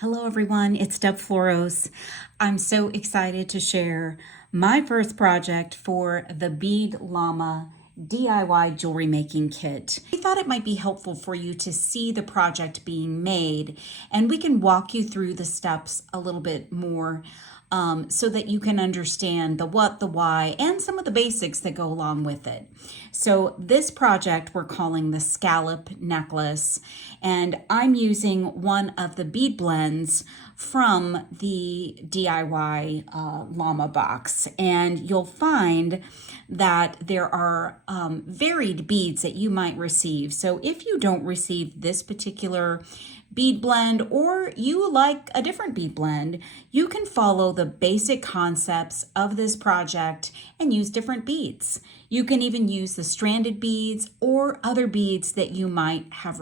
Hello everyone, it's Deb Floros. I'm so excited to share my first project for the Bead Llama DIY jewelry making kit. I thought it might be helpful for you to see the project being made, and we can walk you through the steps a little bit more so that you can understand the what, the why, and some of the basics that go along with it. So this project we're calling the Scallop necklace, and I'm using one of the bead blends from the DIY Llama box. And you'll find that there are varied beads that you might receive. So if you don't receive this particular bead blend, or you like a different bead blend, you can follow the basic concepts of this project and use different beads. You can even use the stranded beads or other beads that you might have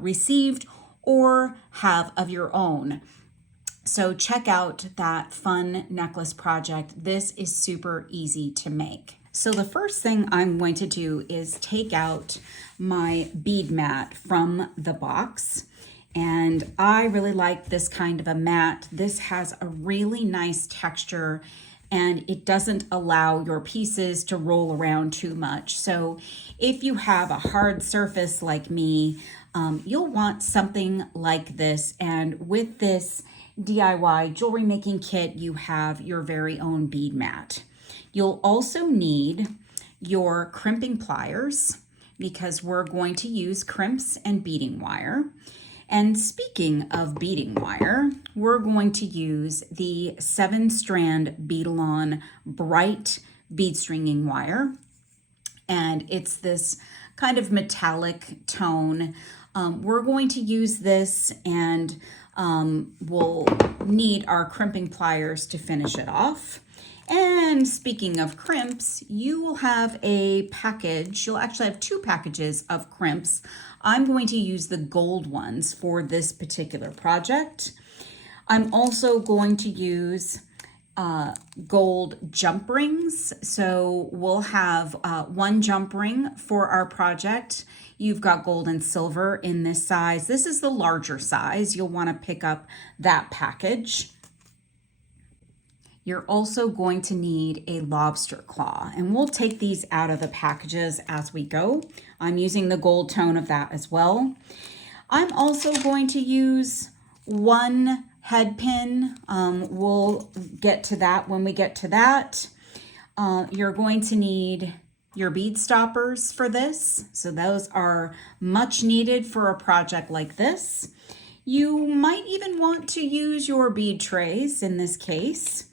received or have of your own. So check out that fun necklace project. This is super easy to make. So the first thing I'm going to do is take out my bead mat from the box. And I really like this kind of a mat. This has a really nice texture and it doesn't allow your pieces to roll around too much. So if you have a hard surface like me, you'll want something like this. And with this DIY jewelry making kit, you have your very own bead mat. You'll also need your crimping pliers because we're going to use crimps and beading wire. And speaking of beading wire, we're going to use the 7-strand Bead-A-Lon bright bead stringing wire. And it's this kind of metallic tone. We're going to use this, and we'll need our crimping pliers to finish it off. And speaking of crimps, you will have a package. You'll actually have 2 packages of crimps. I'm going to use the gold ones for this particular project. I'm also going to use gold jump rings. So we'll have 1 jump ring for our project. You've got gold and silver in this size. This is the larger size. You'll want to pick up that package. You're also going to need a lobster claw, and we'll take these out of the packages as we go. I'm using the gold tone of that as well. I'm also going to use 1 head pin. We'll get to that when we get to that. You're going to need your bead stoppers for this. So those are much needed for a project like this. You might even want to use your bead trays in this case.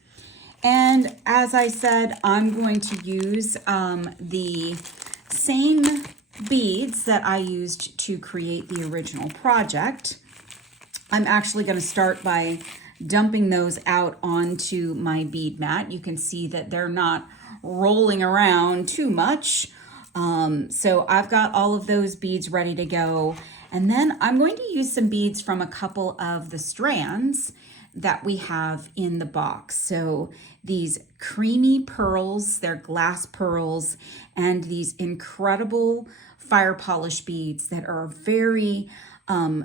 And as I said, I'm going to use the same beads that I used to create the original project. I'm actually going to start by dumping those out onto my bead mat. You can see that they're not rolling around too much. So I've got all of those beads ready to go. And then I'm going to use some beads from a couple of the strands that we have in the box. So these creamy pearls, they're glass pearls, and these incredible fire polish beads that are very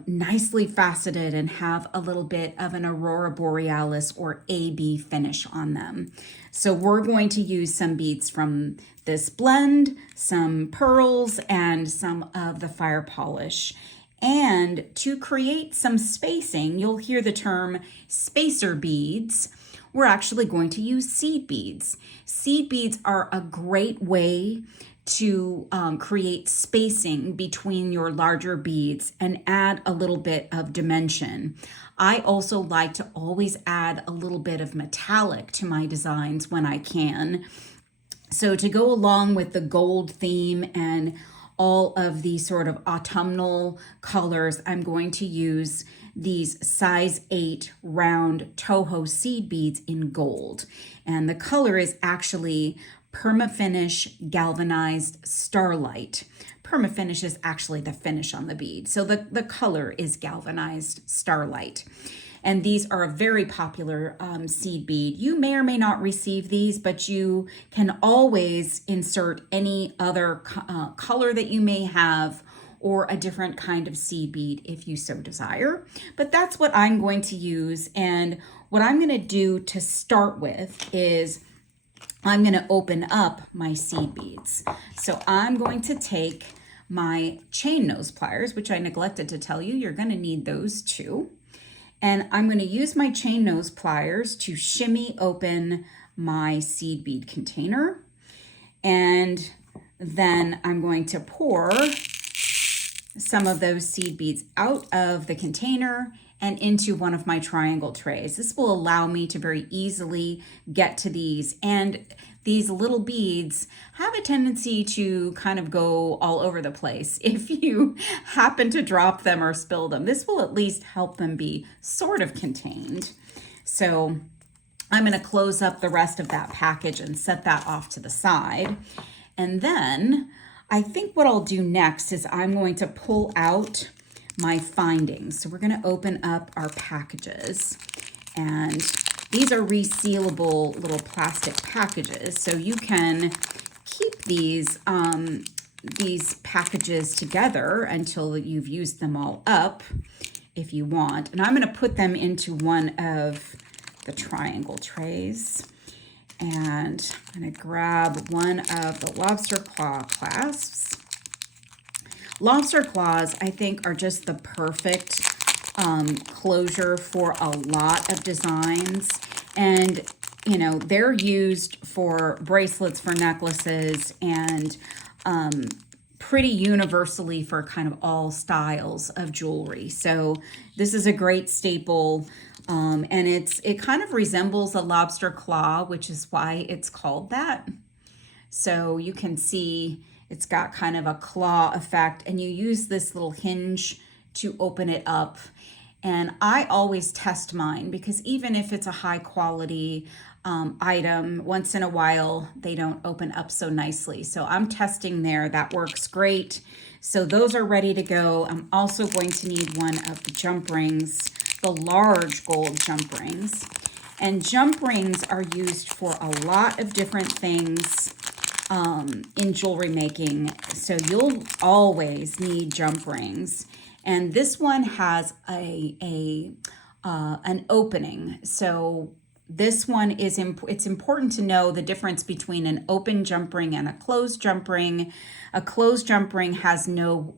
nicely faceted and have a little bit of an Aurora Borealis or AB finish on them. So we're going to use some beads from this blend, some pearls, and some of the fire polish. And to create some spacing, you'll hear the term spacer beads. We're actually going to use seed beads. Seed beads are a great way to create spacing between your larger beads and add a little bit of dimension. I also like to always add a little bit of metallic to my designs when I can. So to go along with the gold theme and all of these sort of autumnal colors, I'm going to use these size 8 round Toho seed beads in gold. And the color is actually Permafinish Galvanized Starlight. Permafinish is actually the finish on the bead. So the color is Galvanized Starlight. And these are a very popular seed bead. You may or may not receive these, but you can always insert any other color that you may have or a different kind of seed bead if you so desire. But that's what I'm going to use. And what I'm going to do to start with is I'm going to open up my seed beads. So I'm going to take my chain nose pliers, which I neglected to tell you, you're going to need those too. And I'm going to use my chain nose pliers to shimmy open my seed bead container. And then I'm going to pour some of those seed beads out of the container and into one of my triangle trays. This will allow me to very easily get to these. And these little beads have a tendency to kind of go all over the place. If you happen to drop them or spill them, this will at least help them be sort of contained. So I'm going to close up the rest of that package and set that off to the side. And then I think what I'll do next is I'm going to pull out my findings. So we're going to open up our packages, and these are resealable little plastic packages. So you can keep these packages together until you've used them all up if you want. And I'm going to put them into one of the triangle trays. And I'm going to grab one of the lobster claw clasps. Lobster claws, I think, are just the perfect closure for a lot of designs. And, you know, they're used for bracelets, for necklaces, and pretty universally for kind of all styles of jewelry. So this is a great staple. And it kind of resembles a lobster claw, which is why it's called that. So you can see it's got kind of a claw effect, and you use this little hinge to open it up. And I always test mine, because even if it's a high quality item, once in a while they don't open up so nicely. So I'm testing there. That works great. So those are ready to go. I'm also going to need one of the jump rings, the large gold jump rings. And jump rings are used for a lot of different things in jewelry making. So you'll always need jump rings. And this one has an opening. So this one is, it's important to know the difference between an open jump ring and a closed jump ring. A closed jump ring has no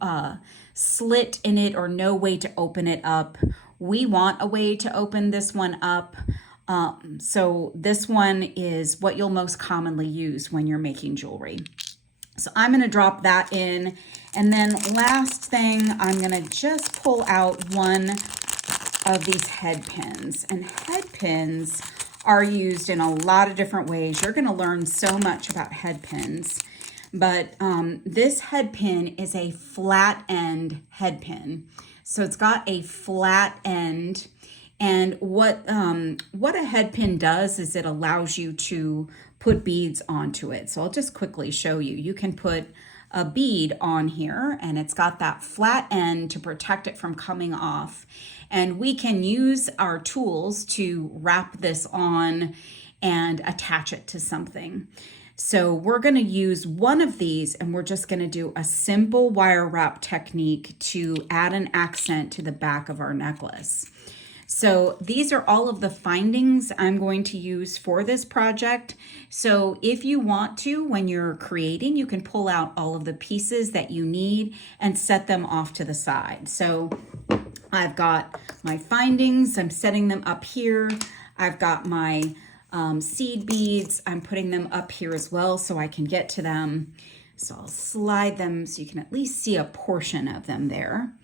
slit in it or no way to open it up. We want a way to open this one up. So this one is what you'll most commonly use when you're making jewelry. So I'm going to drop that in. And then last thing, I'm going to just pull out one of these head pins. And head pins are used in a lot of different ways. You're going to learn so much about head pins. But this head pin is a flat end head pin. So it's got a flat end. And what a head pin does is it allows you to put beads onto it. So I'll just quickly show you. You can put a bead on here, and it's got that flat end to protect it from coming off. And we can use our tools to wrap this on and attach it to something. So we're going to use one of these, and we're just going to do a simple wire wrap technique to add an accent to the back of our necklace. So these are all of the findings I'm going to use for this project. So if you want to, when you're creating, you can pull out all of the pieces that you need and set them off to the side. So I've got my findings, I'm setting them up here. I've got my seed beads, I'm putting them up here as well so I can get to them. So I'll slide them so you can at least see a portion of them there.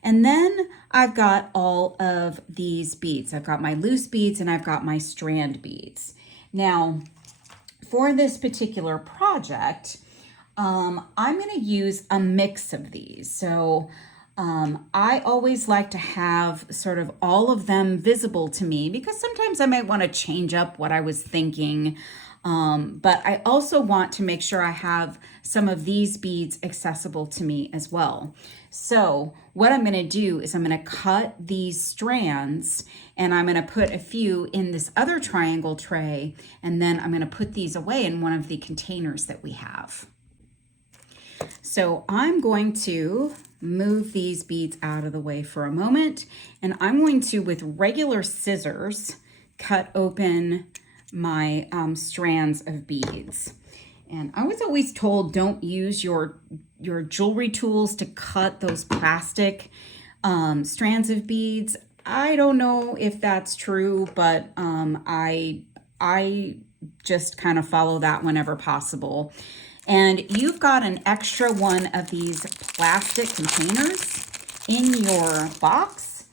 And then I've got all of these beads. I've got my loose beads and I've got my strand beads. Now, for this particular project, I'm going to use a mix of these. So I always like to have sort of all of them visible to me, because sometimes I might want to change up what I was thinking. But I also want to make sure I have some of these beads accessible to me as well. So what I'm going to do is I'm going to cut these strands, and I'm going to put a few in this other triangle tray, and then I'm going to put these away in one of the containers that we have. So I'm going to move these beads out of the way for a moment, and I'm going to, with regular scissors, cut open my strands of beads. And I was always told don't use your jewelry tools to cut those plastic strands of beads. I don't know if that's true, but I just kind of follow that whenever possible. And you've got an extra one of these plastic containers in your box.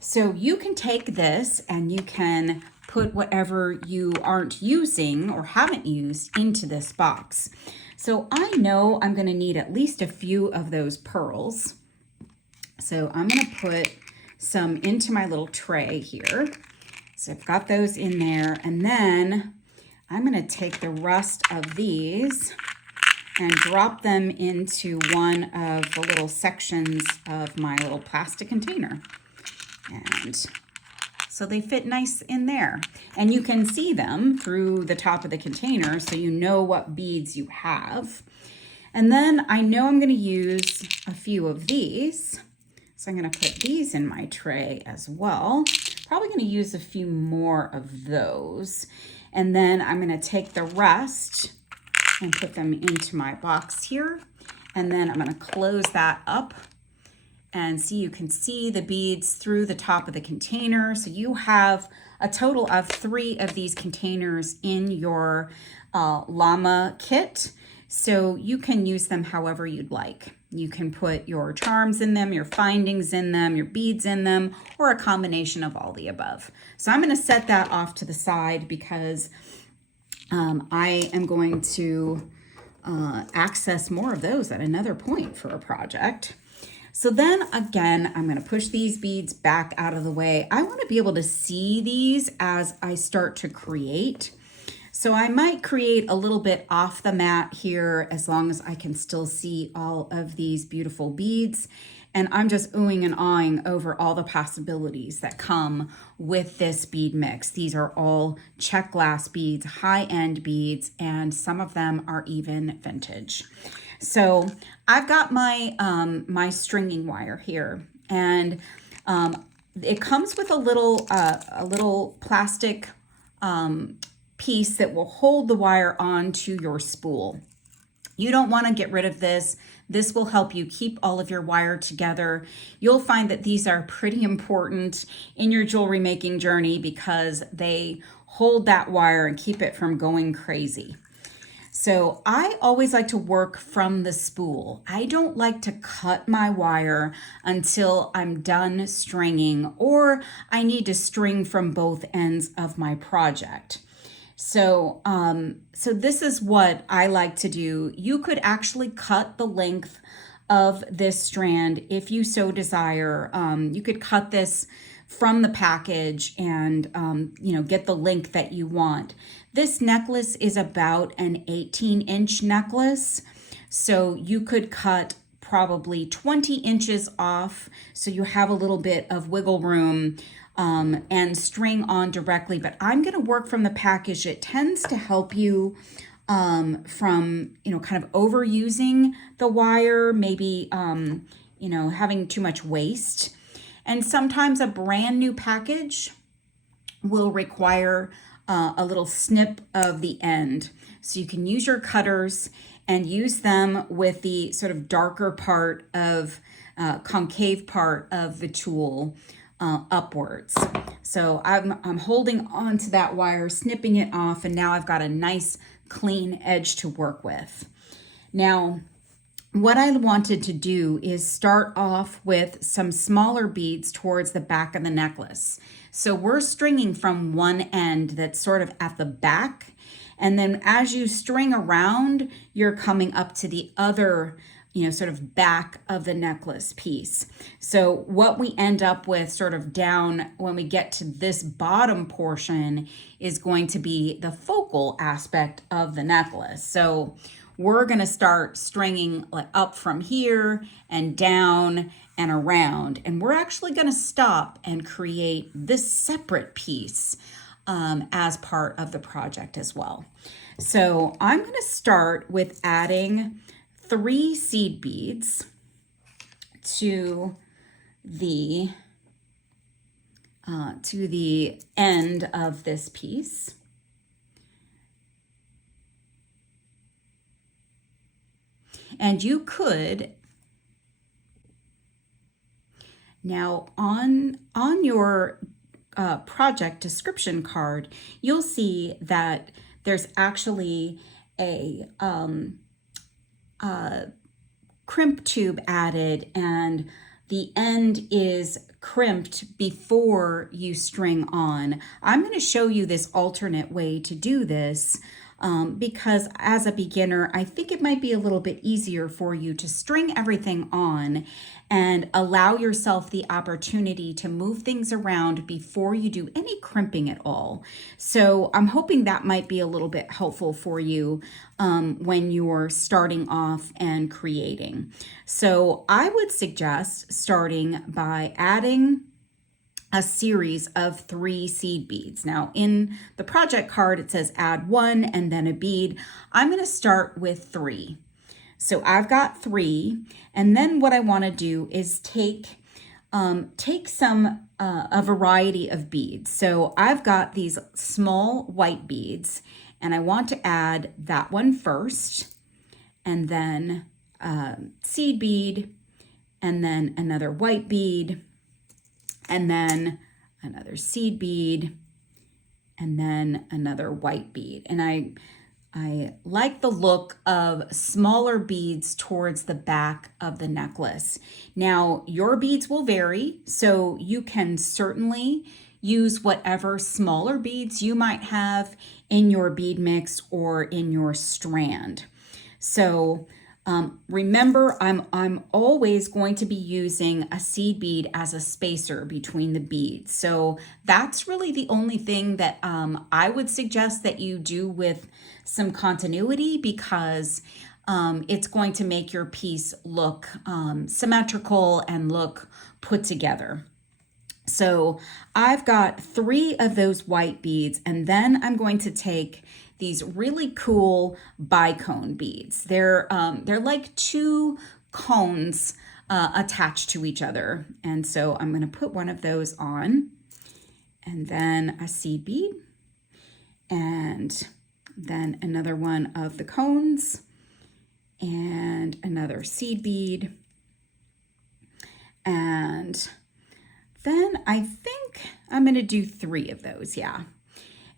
So you can take this and you can put whatever you aren't using or haven't used into this box. So I know I'm going to need at least a few of those pearls. So I'm going to put some into my little tray here. So I've got those in there, and then I'm going to take the rest of these and drop them into one of the little sections of my little plastic container. And so they fit nice in there. And you can see them through the top of the container, so you know what beads you have. And then I know I'm going to use a few of these. So I'm going to put these in my tray as well. Probably going to use a few more of those. And then I'm going to take the rest and put them into my box here. And then I'm going to close that up. And see, you can see the beads through the top of the container. So you have a total of 3 of these containers in your llama kit. So you can use them however you'd like. You can put your charms in them, your findings in them, your beads in them, or a combination of all the above. So I'm going to set that off to the side because I am going to access more of those at another point for a project. So then again, I'm going to push these beads back out of the way. I want to be able to see these as I start to create. So I might create a little bit off the mat here as long as I can still see all of these beautiful beads. And I'm just oohing and awing over all the possibilities that come with this bead mix. These are all check glass beads, high-end beads, and some of them are even vintage. So I've got my my stringing wire here, and it comes with a little plastic piece that will hold the wire onto your spool. You don't want to get rid of this. This will help you keep all of your wire together. You'll find that these are pretty important in your jewelry making journey because they hold that wire and keep it from going crazy. So I always like to work from the spool. I don't like to cut my wire until I'm done stringing or I need to string from both ends of my project. So, so this is what I like to do. You could actually cut the length of this strand if you so desire. You could cut this from the package and, get the length that you want. This necklace is about an 18-inch necklace. So you could cut probably 20 inches off. So you have a little bit of wiggle room and string on directly, but I'm going to work from the package. It tends to help you from, kind of overusing the wire, maybe, having too much waste. And sometimes a brand new package will require a little snip of the end. So you can use your cutters and use them with the sort of darker part of, concave part of the tool upwards. So I'm holding on to that wire, snipping it off, and now I've got a nice clean edge to work with. Now, what I wanted to do is start off with some smaller beads towards the back of the necklace. So we're stringing from one end that's sort of at the back, and then as you string around, you're coming up to the other sort of back of the necklace piece. So what we end up with sort of down when we get to this bottom portion is going to be the focal aspect of the necklace. So we're going to start stringing like up from here and down and around. And we're actually going to stop and create this separate piece as part of the project as well. So I'm going to start with adding 3 seed beads to the end of this piece. And you could now on your project description card, you'll see that there's actually a crimp tube added, and the end is crimped before you string on. I'm going to show you this alternate way to do this because as a beginner, I think it might be a little bit easier for you to string everything on and allow yourself the opportunity to move things around before you do any crimping at all. So I'm hoping that might be a little bit helpful for you when you're starting off and creating. So I would suggest starting by adding a series of 3 seed beads. Now in the project card, it says add 1 and then a bead. I'm going to start with 3. So I've got 3, and then what I want to do is take a variety of beads. So I've got these small white beads, and I want to add that one first, and then seed bead, and then another white bead, and then another seed bead, and then another white bead. And I like the look of smaller beads towards the back of the necklace. Now, your beads will vary, so you can certainly use whatever smaller beads you might have in your bead mix or in your strand. So remember, I'm always going to be using a seed bead as a spacer between the beads. So that's really the only thing that I would suggest that you do with some continuity, because it's going to make your piece look symmetrical and look put together. So I've got 3 of those white beads, and then I'm going to take these really cool bicone beads. They're like 2 cones attached to each other. And so I'm going to put one of those on, and then a seed bead, and then another one of the cones, and another seed bead, and then I think I'm going to do 3 of those, yeah.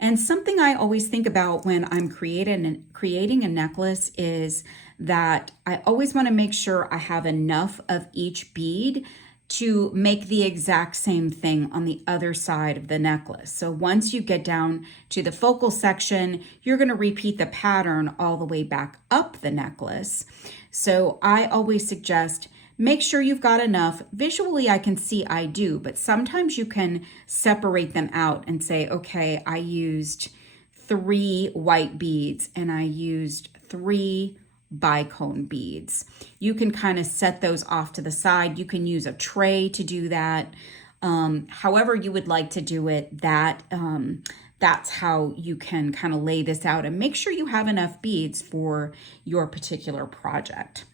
And something I always think about when I'm creating a necklace is that I always want to make sure I have enough of each bead to make the exact same thing on the other side of the necklace. So once you get down to the focal section, you're going to repeat the pattern all the way back up the necklace. So I always suggest make sure you've got enough. Visually, I can see I do, but sometimes you can separate them out and say, okay, I used 3 white beads and I used 3 bicone beads. You can kind of set those off to the side. You can use a tray to do that. However you would like to do it, that's how you can kind of lay this out and make sure you have enough beads for your particular project.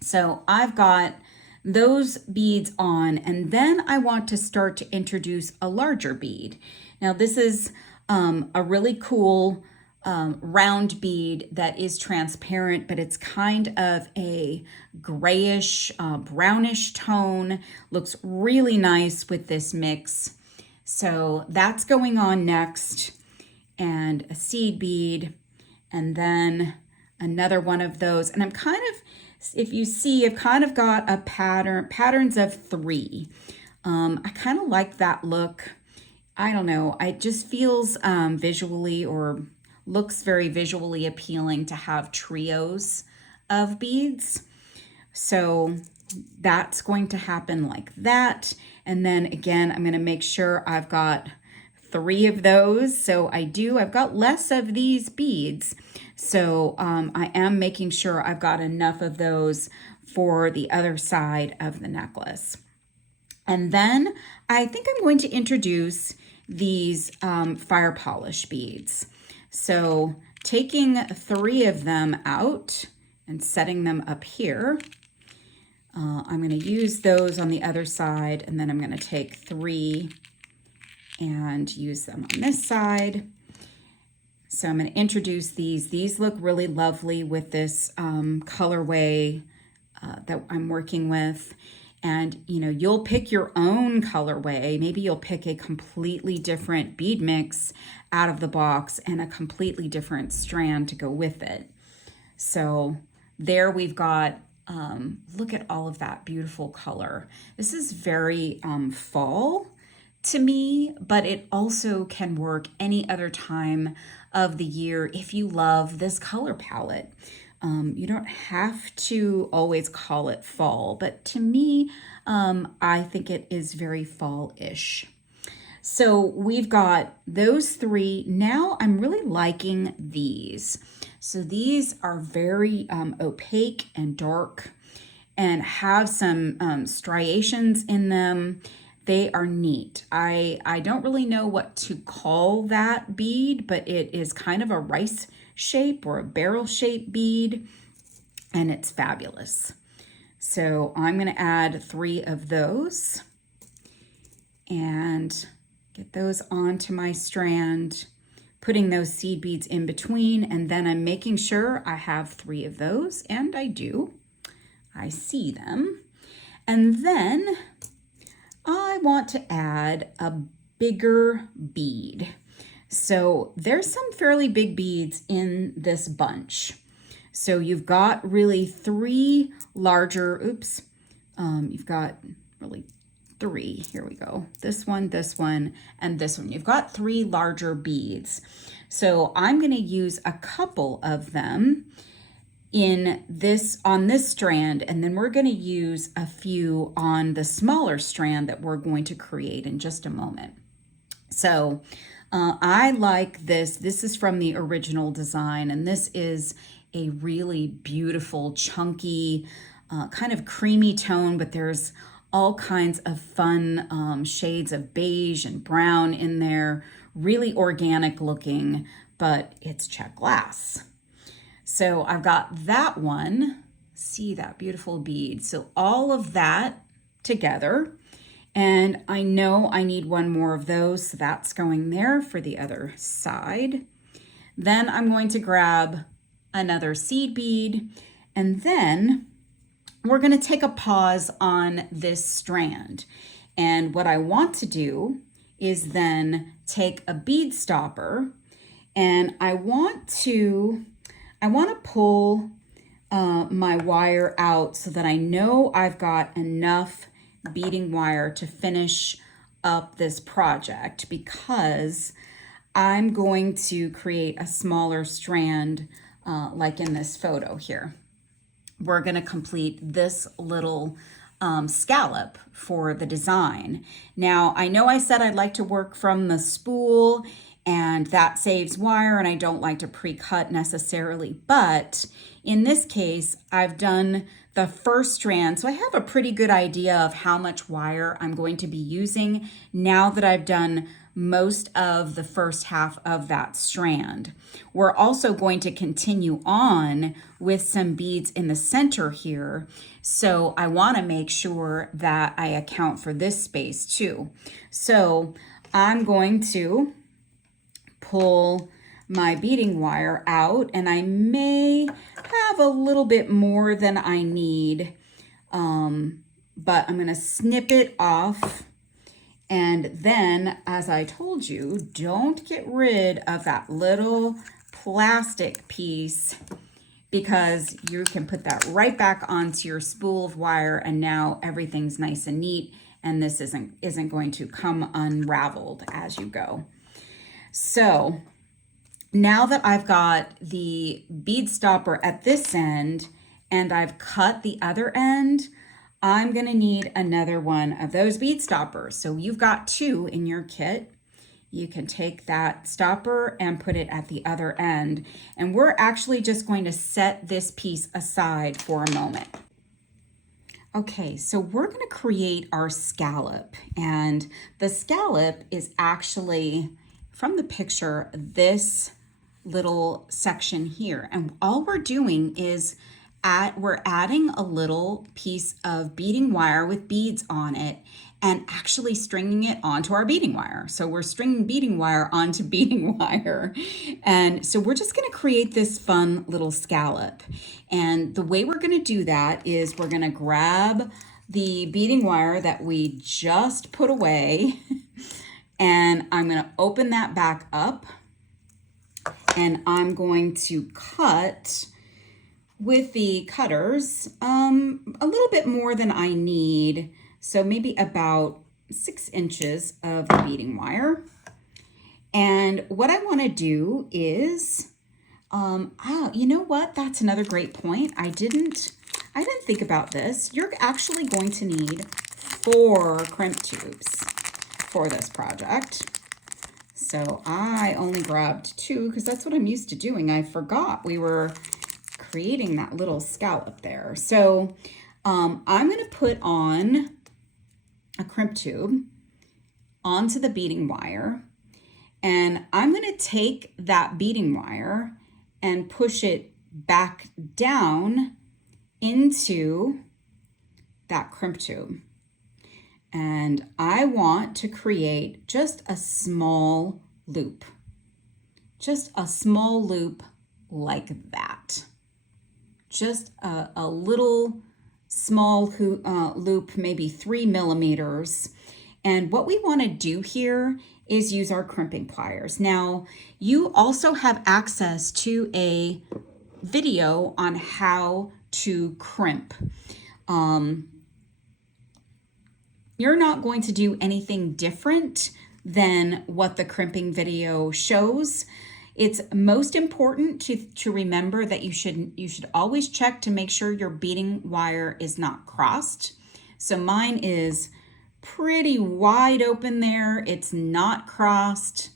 So I've got those beads on, and then I want to start to introduce a larger bead. Now this is a really cool round bead that is transparent, but it's kind of a grayish, brownish tone. Looks really nice with this mix. So that's going on next, and a seed bead, and then another one of those. And I'm kind of, if you see, I've kind of got a patterns of 3. I kind of like that look. I don't know, it just feels visually, or looks very visually appealing to have trios of beads. So that's going to happen like that. And then again, I'm going to make sure I've got 3 of those. So I've got less of these beads. So I am making sure I've got enough of those for the other side of the necklace. And then I think I'm going to introduce these fire polish beads. So taking 3 of them out and setting them up here. I'm going to use those on the other side, and then I'm going to take 3 and use them on this side. So I'm going to introduce these. These look really lovely with this colorway that I'm working with. And, you know, you'll pick your own colorway. Maybe you'll pick a completely different bead mix out of the box and a completely different strand to go with it. So there we've got, look at all of that beautiful color. This is very fall to me, but it also can work any other time of the year if you love this color palette. You don't have to always call it fall, but to me, I think it is very fall-ish. So we've got those 3. Now I'm really liking these. So these are very opaque and dark and have some striations in them. They are neat. I don't really know what to call that bead, but it is kind of a rice shape or a barrel shape bead, and it's fabulous. So I'm going to add 3 of those and get those onto my strand, putting those seed beads in between, and then I'm making sure I have 3 of those, and I do. I see them. And then I want to add a bigger bead. So there's some fairly big beads in this bunch. So you've got really 3 larger, you've got really 3, here we go. This one, and this one. You've got 3 larger beads. So I'm gonna use a couple of them on this strand, and then we're gonna use a few on the smaller strand that we're going to create in just a moment. So I like this. This is from the original design, and this is a really beautiful, chunky, kind of creamy tone, but there's all kinds of fun shades of beige and brown in there. Really organic looking, but it's check glass. So I've got that one. See that beautiful bead. So all of that together. And I know I need 1 more of those, so that's going there for the other side. Then I'm going to grab another seed bead, and then we're going to take a pause on this strand. And what I want to do is then take a bead stopper, and I want to pull my wire out so that I know I've got enough beading wire to finish up this project, because I'm going to create a smaller strand like in this photo here. We're going to complete this little scallop for the design. Now, I know I said I'd like to work from the spool, and that saves wire, and I don't like to pre-cut necessarily, but in this case, I've done the first strand, so I have a pretty good idea of how much wire I'm going to be using now that I've done most of the first half of that strand. We're also going to continue on with some beads in the center here, so I want to make sure that I account for this space too. So I'm going to pull my beading wire out, and I may have a little bit more than I need, but I'm going to snip it off. And then, as I told you, don't get rid of that little plastic piece, because you can put that right back onto your spool of wire, and now everything's nice and neat, and this isn't going to come unraveled as you go. So now that I've got the bead stopper at this end and I've cut the other end, I'm going to need another one of those bead stoppers. So you've got 2 in your kit. You can take that stopper and put it at the other end. And we're actually just going to set this piece aside for a moment. Okay, so we're going to create our scallop. And the scallop is actually, from the picture, this little section here. And all we're doing is we're adding a little piece of beading wire with beads on it and actually stringing it onto our beading wire. So we're stringing beading wire onto beading wire. And so we're just going to create this fun little scallop. And the way we're going to do that is we're going to grab the beading wire that we just put away, and I'm going to open that back up, and I'm going to cut with the cutters a little bit more than I need. So maybe about 6 inches of the beading wire. And what I want to do is, you know what? That's another great point. I didn't think about this. You're actually going to need 4 crimp tubes for this project. So I only grabbed 2 because that's what I'm used to doing. I forgot we were creating that little scallop there. So I'm going to put on a crimp tube onto the beading wire, and I'm going to take that beading wire and push it back down into that crimp tube. And I want to create just a small loop. Just a small loop like that. Just a little small loop, maybe 3 millimeters. And what we want to do here is use our crimping pliers. Now, you also have access to a video on how to crimp. You're not going to do anything different than what the crimping video shows. It's most important to remember that you should always check to make sure your beading wire is not crossed. So mine is pretty wide open there. It's not crossed.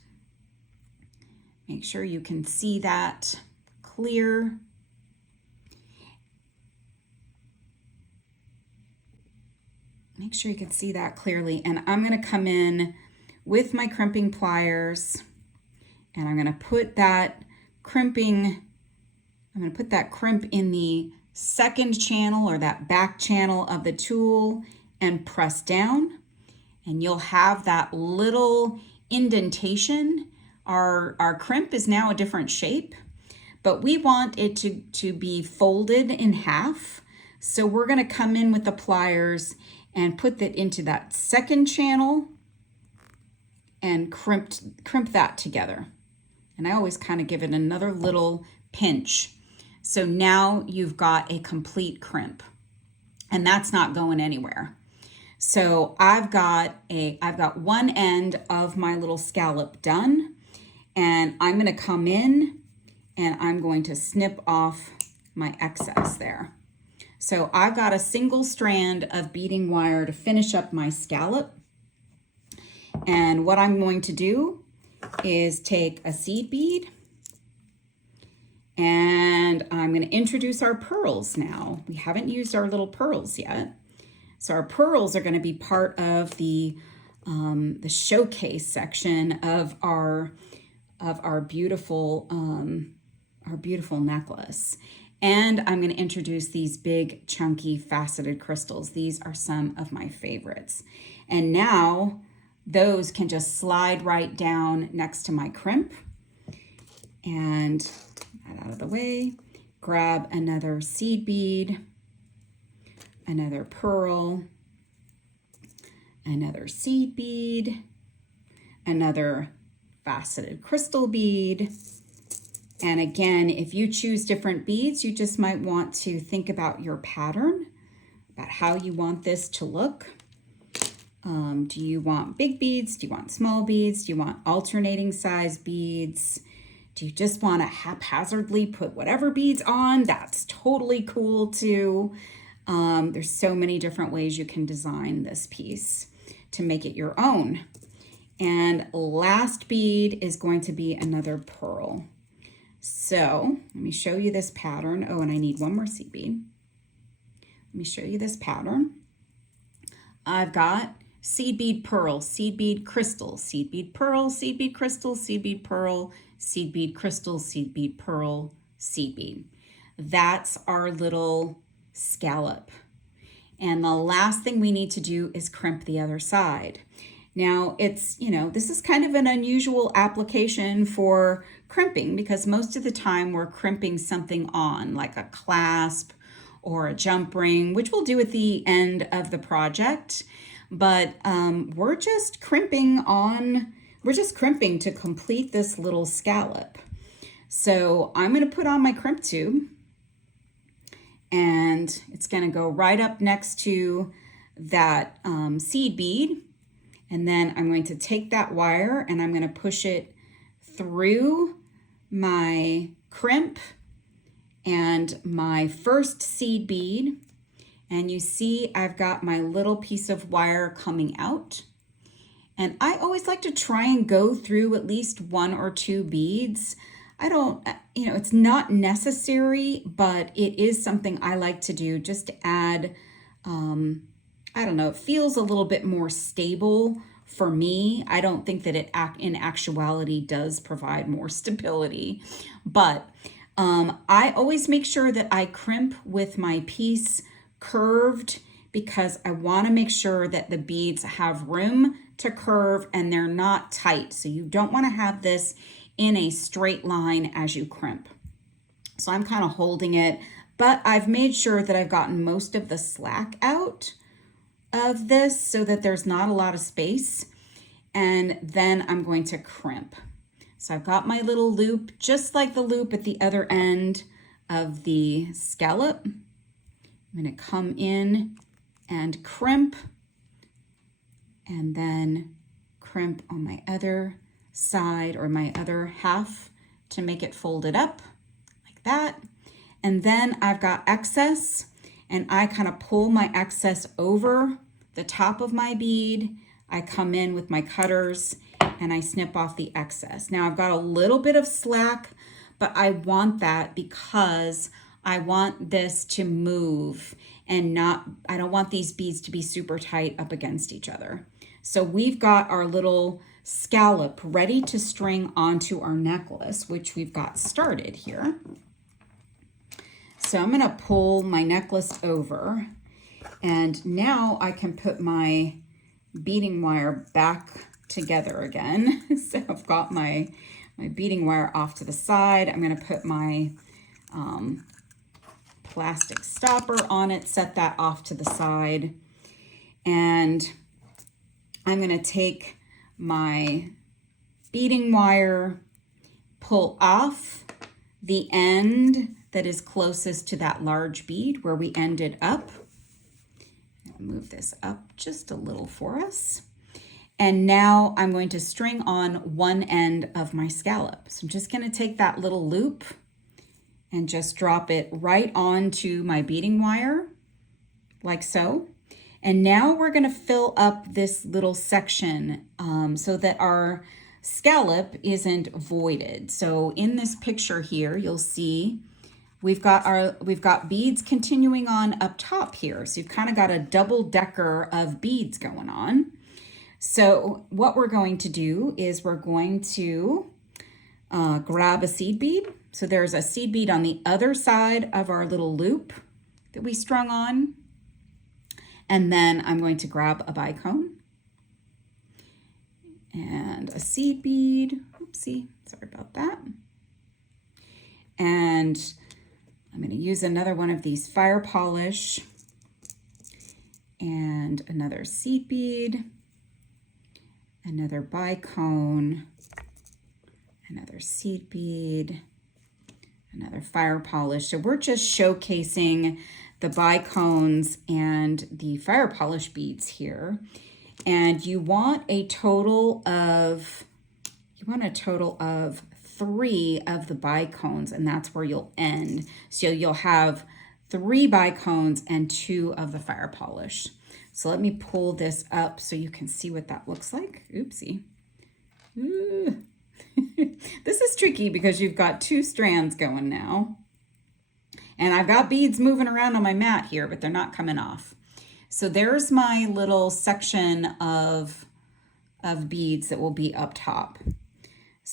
Make sure you can see that clear. Make sure you can see that clearly. And I'm going to come in with my crimping pliers, and I'm going to put that crimp in the second channel, or that back channel of the tool, and press down. And you'll have that little indentation. Our crimp is now a different shape, but we want it to be folded in half. So we're going to come in with the pliers and put that into that second channel and crimp that together. And I always kind of give it another little pinch. So now you've got a complete crimp, and that's not going anywhere. So I've got one end of my little scallop done, and I'm going to come in and I'm going to snip off my excess there. So I've got a single strand of beading wire to finish up my scallop. And what I'm going to do is take a seed bead, and I'm going to introduce our pearls now. We haven't used our little pearls yet. So our pearls are going to be part of the showcase section of our beautiful necklace. And I'm going to introduce these big, chunky, faceted crystals. These are some of my favorites. And now those can just slide right down next to my crimp. And that out of the way. Grab another seed bead, another pearl, another seed bead, another faceted crystal bead. And again, if you choose different beads, you just might want to think about your pattern, about how you want this to look. Do you want big beads? Do you want small beads? Do you want alternating size beads? Do you just want to haphazardly put whatever beads on? That's totally cool too. There's so many different ways you can design this piece to make it your own. And last bead is going to be another pearl. So let me show you this pattern. Oh, and I need one more seed bead. Let me show you this pattern. I've got seed bead, pearl, seed bead, crystal, seed bead, pearl, seed bead, crystal, seed bead, pearl, seed bead, crystal, seed bead, pearl, seed bead. that's our little scallop. And the last thing we need to do is crimp the other side. Now it's, this is kind of an unusual application for crimping because most of the time we're crimping something on, like a clasp or a jump ring, which we'll do at the end of the project. But we're just crimping to complete this little scallop. So I'm going to put on my crimp tube, and it's going to go right up next to that seed bead. And then I'm going to take that wire and I'm going to push it through my crimp and my first seed bead. And you see I've got my little piece of wire coming out. And I always like to try and go through at least 1 or 2 beads. I don't, it's not necessary, but it is something I like to do just to add, I don't know, it feels a little bit more stable for me. I don't think that it in actuality does provide more stability, but I always make sure that I crimp with my piece curved because I want to make sure that the beads have room to curve and they're not tight. So you don't want to have this in a straight line as you crimp. So I'm kind of holding it, but I've made sure that I've gotten most of the slack out of this so that there's not a lot of space. And then I'm going to crimp. So I've got my little loop, just like the loop at the other end of the scallop. I'm going to come in and crimp, and then crimp on my other side or my other half to make it folded up like that. And then I've got excess, and I kind of pull my excess over the top of my bead. I come in with my cutters and I snip off the excess. Now I've got a little bit of slack, but I want that because I want this to move and I don't want these beads to be super tight up against each other. So we've got our little scallop ready to string onto our necklace, which we've got started here. So I'm going to pull my necklace over, and now I can put my beading wire back together again. So I've got my beading wire off to the side. I'm going to put my plastic stopper on it, set that off to the side, and I'm going to take my beading wire, pull off the end that is closest to that large bead where we ended up. Move this up just a little for us. And now I'm going to string on one end of my scallop. So I'm just going to take that little loop and just drop it right onto my beading wire, like so. And now we're going to fill up this little section so that our scallop isn't voided. So in this picture here, you'll see we've got beads continuing on up top here. So you've kind of got a double decker of beads going on. So what we're going to do is we're going to grab a seed bead. So there's a seed bead on the other side of our little loop that we strung on. And then I'm going to grab a bicone and a seed bead. Oopsie, sorry about that. And I'm going to use another one of these fire polish and another seed bead, another bicone, another seed bead, another fire polish. So we're just showcasing the bicones and the fire polish beads here. And you want a total of 3 of the bicones, and that's where you'll end. So you'll have 3 bicones and 2 of the fire polish. So let me pull this up so you can see what that looks like. Oopsie. Ooh. This is tricky because you've got 2 strands going now. And I've got beads moving around on my mat here, but they're not coming off. So there's my little section of beads that will be up top.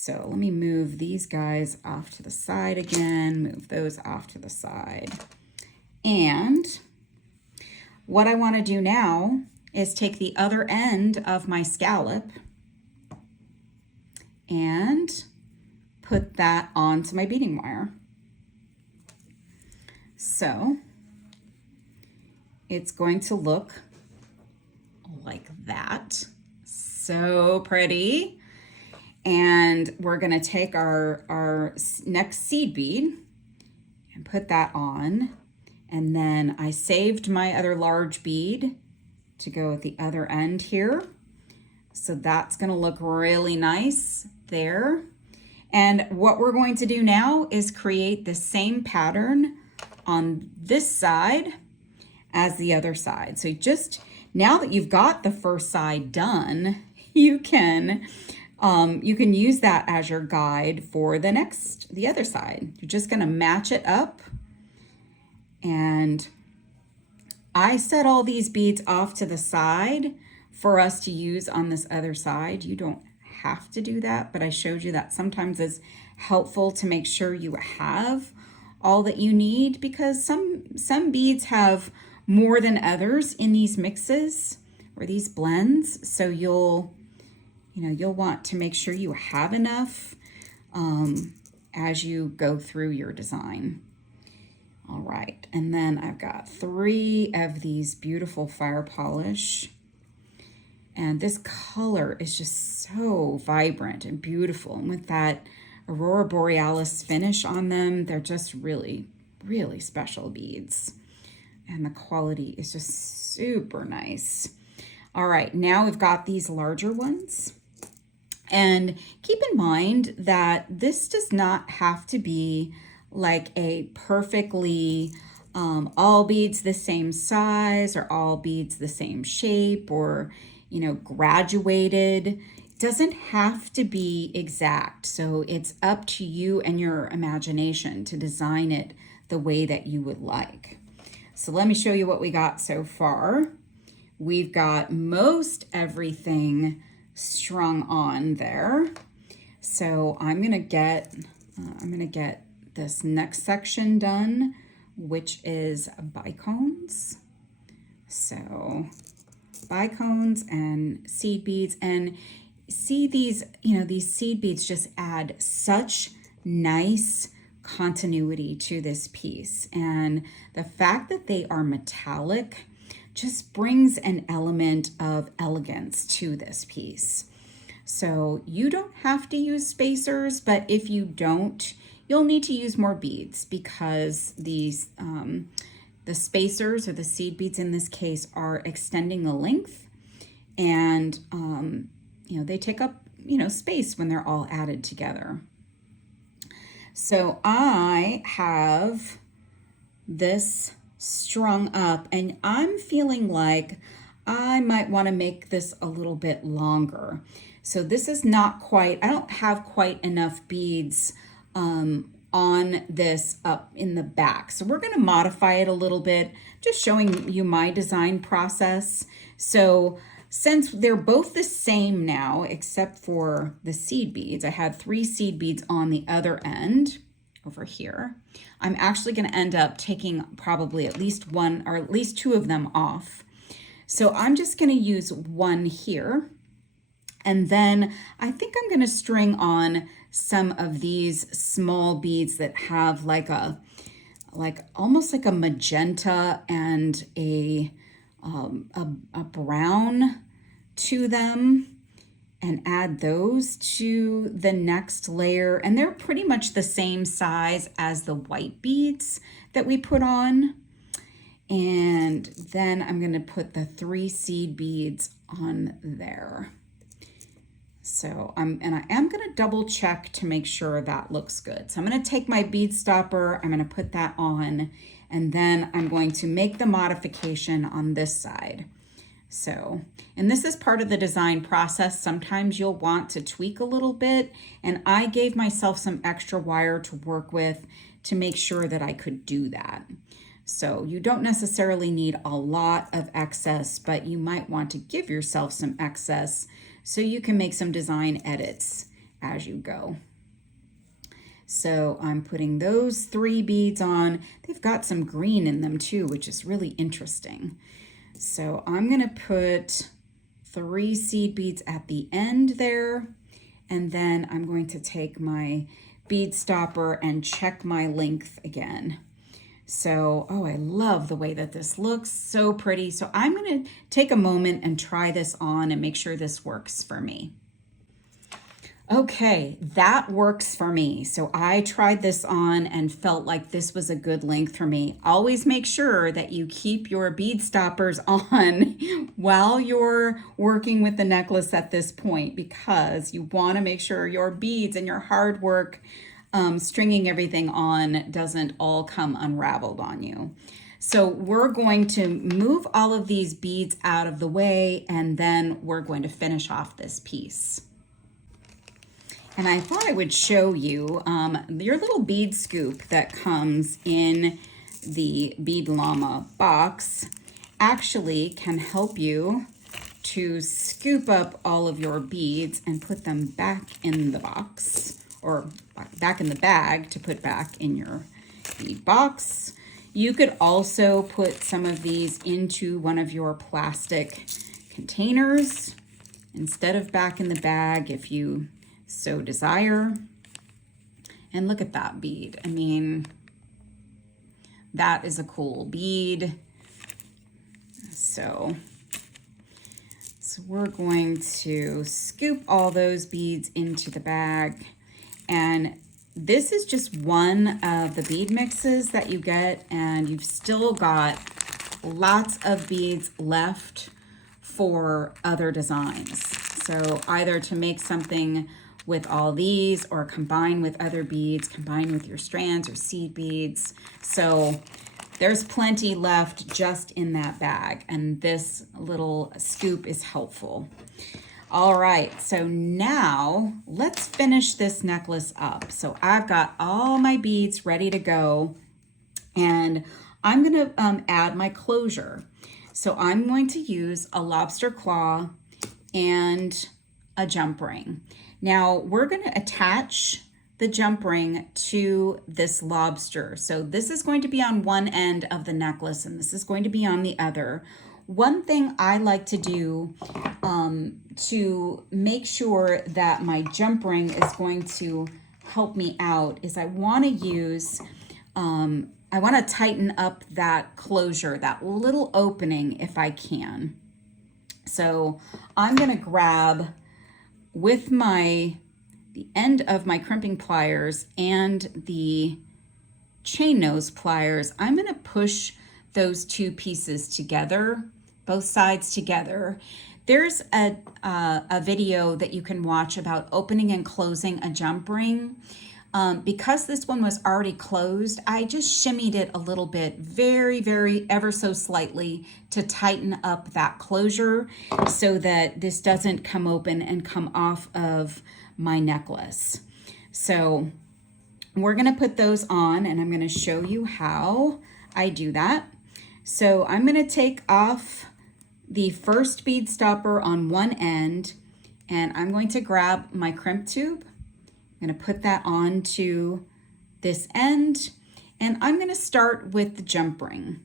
So let me move these guys off to the side again, move those off to the side. And what I want to do now is take the other end of my scallop and put that onto my beading wire. So it's going to look like that. So pretty. And we're going to take our next seed bead and put that on. And then I saved my other large bead to go at the other end here. So that's going to look really nice there. And what we're going to do now is create the same pattern on this side as the other side. So just now that you've got the first side done, you can use that as your guide for the other side. You're just going to match it up. And I set all these beads off to the side for us to use on this other side. You don't have to do that, but I showed you that sometimes it's helpful to make sure you have all that you need, because some beads have more than others in these mixes or these blends. So you'll want to make sure you have enough as you go through your design. All right, and then I've got 3 of these beautiful fire polish. And this color is just so vibrant and beautiful. And with that Aurora Borealis finish on them, they're just really, really special beads. And the quality is just super nice. All right, now we've got these larger ones. And keep in mind that this does not have to be like a perfectly all beads the same size or all beads the same shape or, graduated. It doesn't have to be exact. So it's up to you and your imagination to design it the way that you would like. So let me show you what we got so far. We've got most everything strung on there. So I'm gonna get this next section done, which is bicones. So bicones and seed beads, and see these, these seed beads just add such nice continuity to this piece. And the fact that they are metallic just brings an element of elegance to this piece. So you don't have to use spacers, but if you don't, you'll need to use more beads, because these the spacers, or the seed beads in this case, are extending the length, and they take up space when they're all added together. So I have this strung up, and I'm feeling like I might want to make this a little bit longer. So this is not quite, I don't have quite enough beads on this up in the back. So we're going to modify it a little bit, just showing you my design process. So since they're both the same now, except for the seed beads, I had 3 seed beads on the other end over here. I'm actually going to end up taking probably at least 1 or at least 2 of them off. So I'm just going to use 1 here. And then I think I'm going to string on some of these small beads that have almost like a magenta and a brown to them, and add those to the next layer. And they're pretty much the same size as the white beads that we put on. And then I'm going to put the 3 seed beads on there. So I am going to double check to make sure that looks good. So I'm going to take my bead stopper, I'm going to put that on, and then I'm going to make the modification on this side. So, and this is part of the design process. Sometimes you'll want to tweak a little bit, and I gave myself some extra wire to work with to make sure that I could do that. So you don't necessarily need a lot of excess, but you might want to give yourself some excess so you can make some design edits as you go. So I'm putting those 3 beads on. They've got some green in them too, which is really interesting. So I'm going to put 3 seed beads at the end there. And then I'm going to take my bead stopper and check my length again. So, oh, I love the way that this looks, so pretty. So I'm going to take a moment and try this on and make sure this works for me. Okay, that works for me. So I tried this on and felt like this was a good length for me. Always make sure that you keep your bead stoppers on while you're working with the necklace at this point, because you want to make sure your beads and your hard work stringing everything on doesn't all come unraveled on you. So we're going to move all of these beads out of the way, and then we're going to finish off this piece. And I thought I would show you your little bead scoop that comes in the Bead Llama box actually can help you to scoop up all of your beads and put them back in the box, or back in the bag to put back in your bead box. You could also put some of these into one of your plastic containers instead of back in the bag if you so desire. And look at that bead. I mean, that is a cool bead. So we're going to scoop all those beads into the bag. And this is just one of the bead mixes that you get, and you've still got lots of beads left for other designs. So either to make something with all these, or combine with other beads, combine with your strands or seed beads. So there's plenty left just in that bag, and this little scoop is helpful. All right, so now let's finish this necklace up. So I've got all my beads ready to go, and I'm gonna add my closure. So I'm going to use a lobster claw and a jump ring. Now we're going to attach the jump ring to this lobster. So this is going to be on one end of the necklace, and this is going to be on the other. One thing I like to do to make sure that my jump ring is going to help me out is I want to use, I want to tighten up that closure, that little opening if I can. So I'm going to grab with the end of my crimping pliers and the chain nose pliers, I'm going to push those 2 pieces together, both sides together. There's a video that you can watch about opening and closing a jump ring. Because this one was already closed, I just shimmied it a little bit, very, ever so slightly, to tighten up that closure so that this doesn't come open and come off of my necklace. So we're going to put those on, and I'm going to show you how I do that. So I'm going to take off the first bead stopper on one end, and I'm going to grab my crimp tube. I'm going to put that onto this end, and I'm going to start with the jump ring.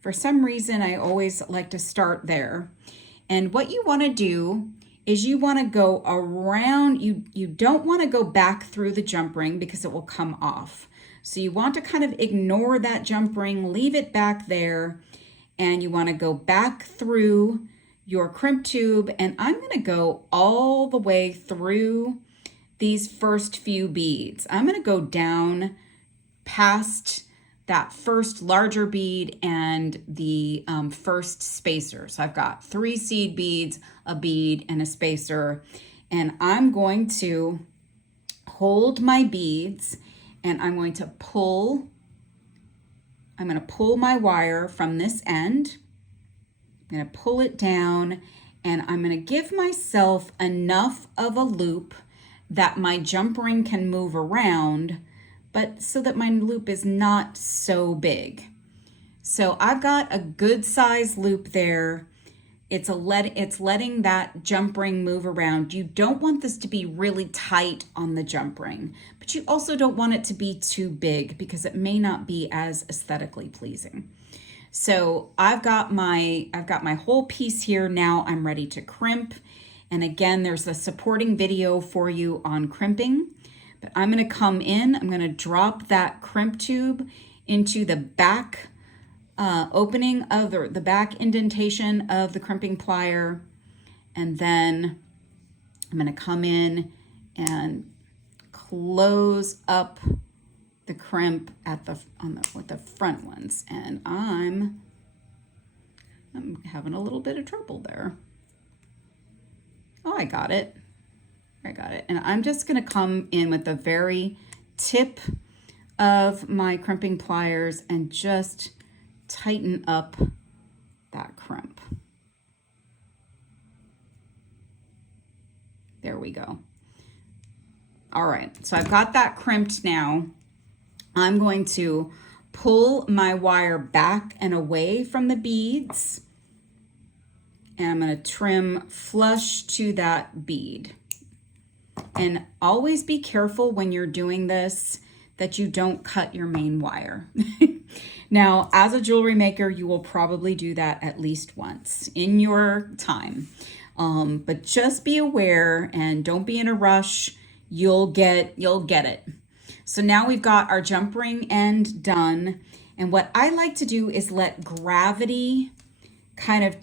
For some reason, I always like to start there. And what you want to do is you want to go around, you don't want to go back through the jump ring because it will come off. So you want to kind of ignore that jump ring, leave it back there, and you want to go back through your crimp tube, and I'm going to go all the way through these first few beads. I'm going to go down past that first larger bead and the first spacer. So I've got 3 seed beads, a bead, and a spacer, and I'm going to hold my beads, and I'm going to pull my wire from this end. I'm going to pull it down, and I'm going to give myself enough of a loop that my jump ring can move around, but so that my loop is not so big. So I've got a good size loop there It's letting that jump ring move around. You don't want this to be really tight on the jump ring, but you also don't want it to be too big because it may not be as aesthetically pleasing. So I've got my whole piece here. Now I'm ready to crimp. And again, there's a supporting video for you on crimping, but I'm going to come in, I'm going to drop that crimp tube into the back opening of the back indentation of the crimping plier, and then I'm going to come in and close up the crimp at with the front ones, and I'm having a little bit of trouble there. Oh, I got it. And I'm just going to come in with the very tip of my crimping pliers and just tighten up that crimp. There we go. All right, so I've got that crimped now. I'm going to pull my wire back and away from the beads, and I'm going to trim flush to that bead. And always be careful when you're doing this that you don't cut your main wire. Now, as a jewelry maker, you will probably do that at least once in your time. But just be aware and don't be in a rush. You'll get it. So now we've got our jump ring end done. And what I like to do is let gravity kind of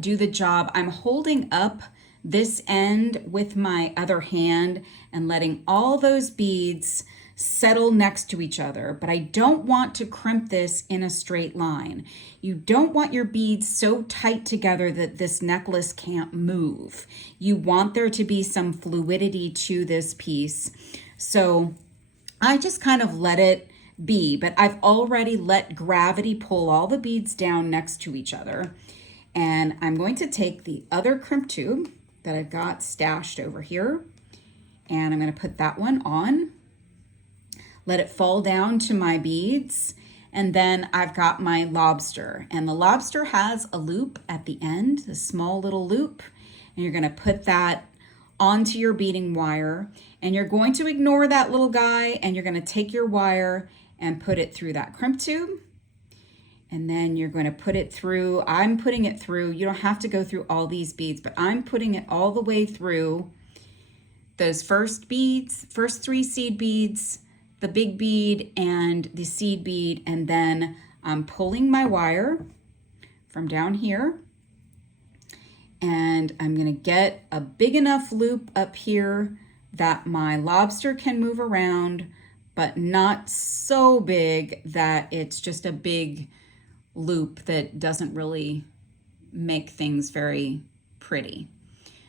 do the job. I'm holding up this end with my other hand and letting all those beads settle next to each other, but I don't want to crimp this in a straight line. You don't want your beads so tight together that this necklace can't move. You want there to be some fluidity to this piece. So I just kind of let it be, but I've already let gravity pull all the beads down next to each other. And I'm going to take the other crimp tube that I've got stashed over here, and I'm going to put that one on, let it fall down to my beads, and then I've got my lobster, and the lobster has a loop at the end, a small little loop, and you're going to put that onto your beading wire, and you're going to ignore that little guy, and you're going to take your wire and put it through that crimp tube. And then you're going to put it through, I'm putting it through, you don't have to go through all these beads, but I'm putting it all the way through those first beads, first 3 seed beads, the big bead and the seed bead, and then I'm pulling my wire from down here, and I'm going to get a big enough loop up here that my lobster can move around, but not so big that it's just a big loop that doesn't really make things very pretty.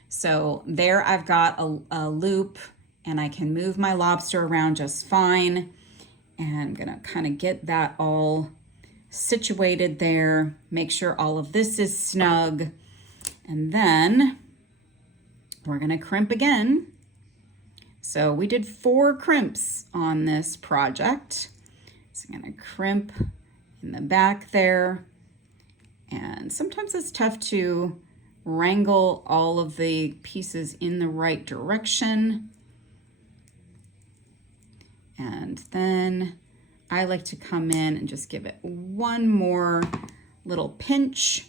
So there I've got a loop, and I can move my lobster around just fine. And I'm gonna kind of get that all situated there, make sure all of this is snug, and then we're gonna crimp again. So we did 4 crimps on this project. So I'm gonna crimp in the back there, and sometimes it's tough to wrangle all of the pieces in the right direction. And then I like to come in and just give it one more little pinch,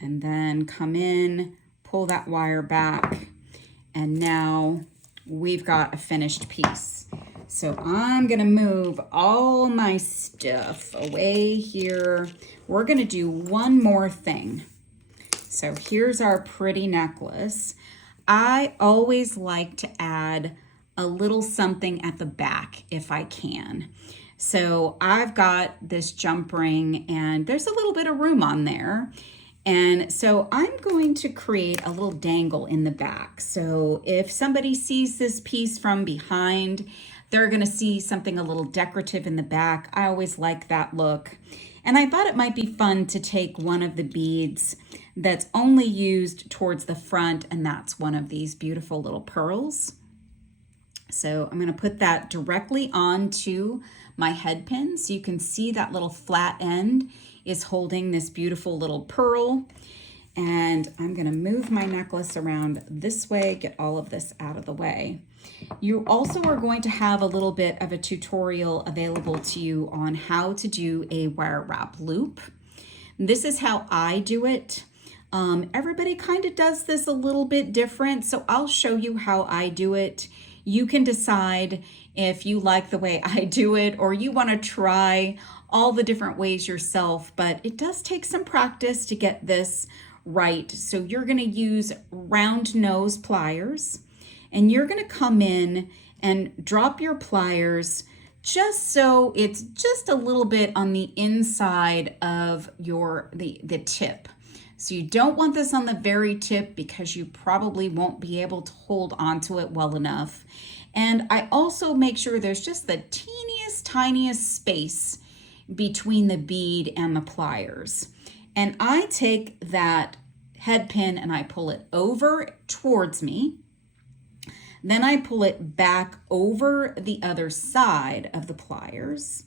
and then come in, pull that wire back, and now we've got a finished piece. So I'm gonna move all my stuff away here. We're gonna do one more thing. So here's our pretty necklace. I always like to add a little something at the back if I can. So I've got this jump ring, and there's a little bit of room on there. And so I'm going to create a little dangle in the back. So if somebody sees this piece from behind, they're going to see something a little decorative in the back. I always like that look. And I thought it might be fun to take one of the beads that's only used towards the front, and that's one of these beautiful little pearls. So I'm going to put that directly onto my head pin. So you can see that little flat end is holding this beautiful little pearl. And I'm going to move my necklace around this way, get all of this out of the way. You also are going to have a little bit of a tutorial available to you on how to do a wire wrap loop. This is how I do it. Everybody kind of does this a little bit different, so I'll show you how I do it. You can decide if you like the way I do it or you want to try all the different ways yourself, but it does take some practice to get this right. So you're going to use round nose pliers, and you're going to come in and drop your pliers just so it's just a little bit on the inside of the tip. So you don't want this on the very tip because you probably won't be able to hold onto it well enough. And I also make sure there's just the teeniest, tiniest space between the bead and the pliers. And I take that head pin and I pull it over towards me. Then I pull it back over the other side of the pliers.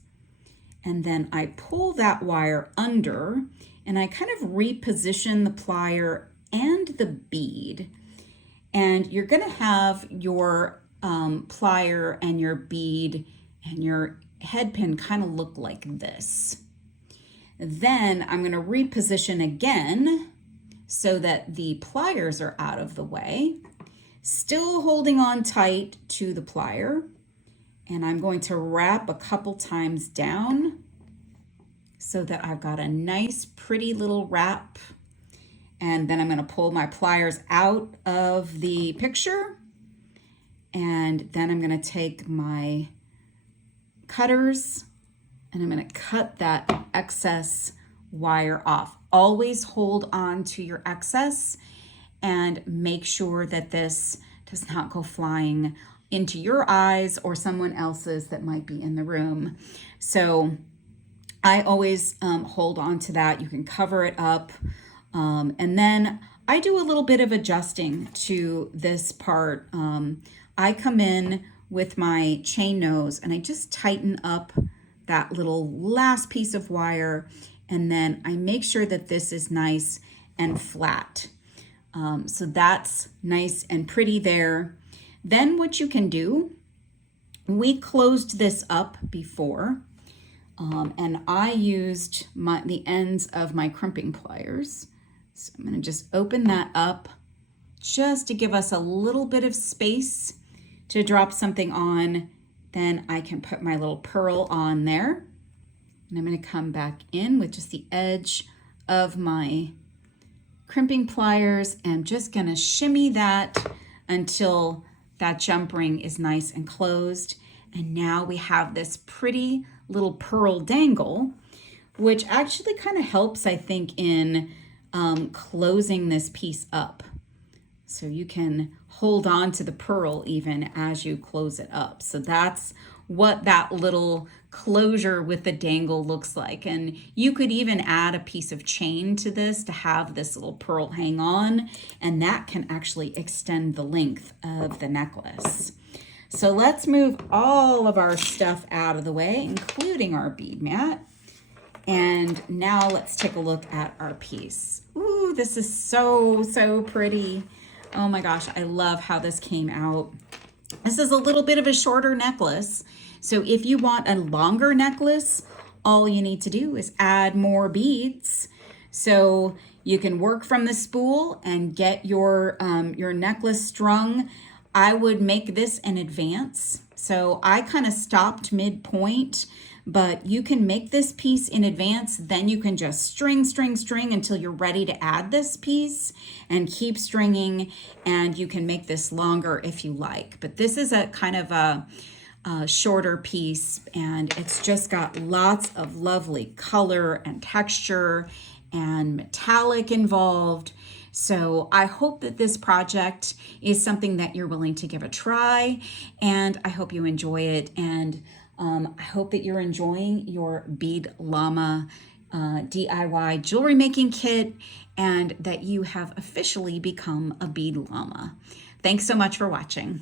And then I pull that wire under and I kind of reposition the plier and the bead. And you're going to have your plier and your bead and your head pin kind of look like this. Then I'm going to reposition again so that the pliers are out of the way, still holding on tight to the plier. And I'm going to wrap a couple times down so that I've got a nice, pretty little wrap. And then I'm going to pull my pliers out of the picture. And then I'm going to take my cutters and I'm going to cut that excess wire off. Always hold on to your excess and make sure that this does not go flying into your eyes or someone else's that might be in the room. So I always hold on to that. You can cover it up. And then I do a little bit of adjusting to this part. I come in with my chain nose and I just tighten up that little last piece of wire. And then I make sure that this is nice and flat. So that's nice and pretty there. Then what you can do, we closed this up before. And I used the ends of my crimping pliers. So I'm going to just open that up just to give us a little bit of space to drop something on. Then I can put my little pearl on there. And I'm going to come back in with just the edge of my crimping pliers and just going to shimmy that until that jump ring is nice and closed. And now we have this pretty little pearl dangle, which actually kind of helps, I think, in closing this piece up. So you can hold on to the pearl even as you close it up. So that's what that little closure with the dangle looks like. And you could even add a piece of chain to this to have this little pearl hang on, and that can actually extend the length of the necklace. So let's move all of our stuff out of the way, including our bead mat. And now let's take a look at our piece. Ooh, this is so pretty. Oh my gosh, I love how this came out. This is a little bit of a shorter necklace. So if you want a longer necklace, all you need to do is add more beads. So you can work from the spool and get your necklace strung. I would make this in advance. So I kind of stopped midpoint, but you can make this piece in advance. Then you can just string until you're ready to add this piece and keep stringing. And you can make this longer if you like. But this is a kind of a shorter piece, and it's just got lots of lovely color and texture and metallic involved. So I hope that this project is something that you're willing to give a try, and I hope you enjoy it. And I hope that you're enjoying your Bead Llama DIY jewelry making kit, and that you have officially become a Bead Llama. Thanks so much for watching.